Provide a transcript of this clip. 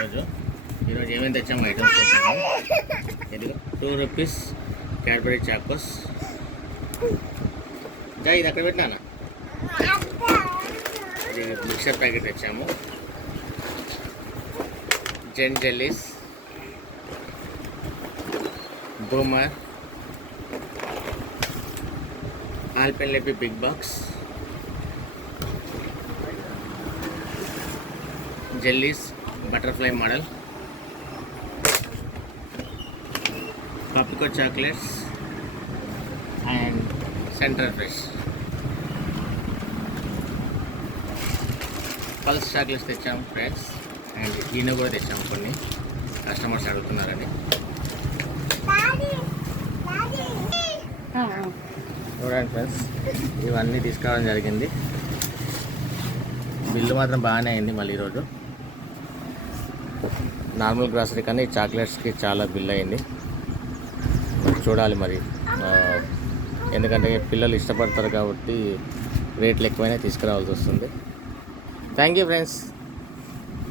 ఈరోజు ఏమేమి తెచ్చాము ఐటమ్స్ తెచ్చాము. ఇది 2 రూపీస్ క్యాడ్బరీ చాకోస్. జా ఇది అక్కడ పెట్టినా. ఇది మిక్సర్ ప్యాకెట్ తెచ్చాము. జెన్ jellies, boomer, Alpenliebe big box, jellies butterfly model, పాపికో chocolates and central fresh. Pulse chocolates తెచ్చాము ఫ్రెండ్స్. అండ్ ఈనో కూడా తెచ్చాము, కొన్ని కస్టమర్స్ అడుగుతున్నారని. చూడండి ఫ్రెండ్స్, ఇవన్నీ తీసుకురావడం జరిగింది. బిల్లు మాత్రం బాగానే అయింది. మళ్ళీ ఈరోజు నార్మల్ గ్రాసరీ కానీ చాక్లెట్స్కి చాలా బిల్ అయింది. చూడాలి మరి, ఎందుకంటే పిల్లలు ఇష్టపడతారు కాబట్టి రేట్లు ఎక్కువైనా తీసుకురావాల్సి వస్తుంది. Thank you friends.